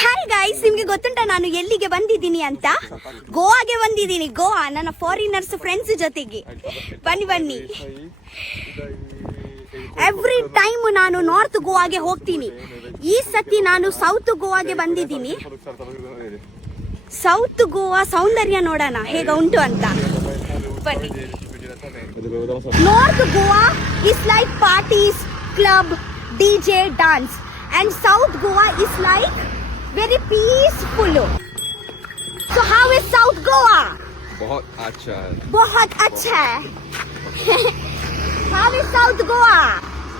Hi guys ನಿಮ್ಗೆ ಗೊತ್ತುಂಟ ನಾನು ಎಲ್ಲಿಗೆ ಬಂದಿದ್ದೀನಿ ಅಂತ? ಗೋವಾಗೆ ಬಂದಿದ್ದೀನಿ, ಗೋವಾ, ನನ್ನ ಫಾರಿನರ್ಸ್ ಫ್ರೆಂಡ್ಸ್ ಜೊತೆಗೆ. ಬನ್ನಿ ಬನ್ನಿ. ಎವ್ರಿ ಟೈಮ್ ನಾನು ನಾರ್ತ್ ಗೋವಾಗೆ ಹೋಗ್ತೀನಿ, ಈ ಸತಿ ನಾನು ಸೌತ್ ಗೋವಾಗೆ ಬಂದಿದ್ದೀನಿ. ಸೌತ್ ಗೋವಾ ಸೌಂದರ್ಯ ನೋಡೋಣ, ಹೇಗ ಉಂಟು ಅಂತ. ಬನ್ನಿ. North Goa is like parties club D J dance and south Goa is like very peaceful. So how is South Goa? बहुत अच्छा है बहुत अच्छा है. how is South Goa?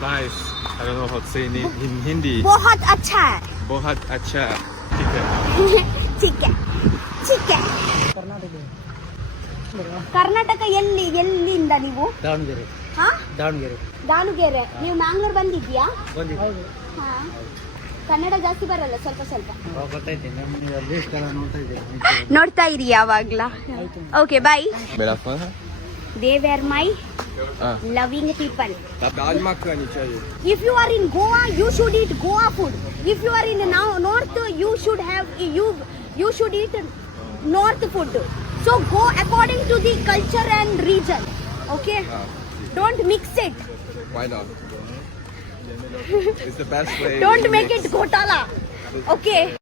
Nice I don't know how to say in, in Hindi बहुत अच्छा है. बहुत अच्छा ठीक है ठीक है. ठीक है. ಕರ್ನಾಟಕ ಎಲ್ಲಿ ಎಲ್ಲಿಂದ ನೀವು ದಾವಣಗೆರೆ ಹಾ ದಾವಣಗೆರೆ ದಾವಣಗೆರೆ ನೀವು ಮ್ಯಾಂಗ್ಳೂರ್ ಬಂದಿದ್ಯಾ ಬಂದಿದ್ದು ಹಾ ಕನ್ನಡ ಜಾಸ್ತಿ ಬರಲ್ಲ ಸ್ವಲ್ಪ ಸ್ವಲ್ಪ. ನೋಡ್ತಾ ಇರಿ ಯಾವಾಗ್ಲ okay bye they were my loving people if you are in Goa you should eat Goa food if you are in ನಾವು north you should have you you should eat north food so go according to the culture and region okay don't mix it It's the best way. Don't make it ghotala. Okay.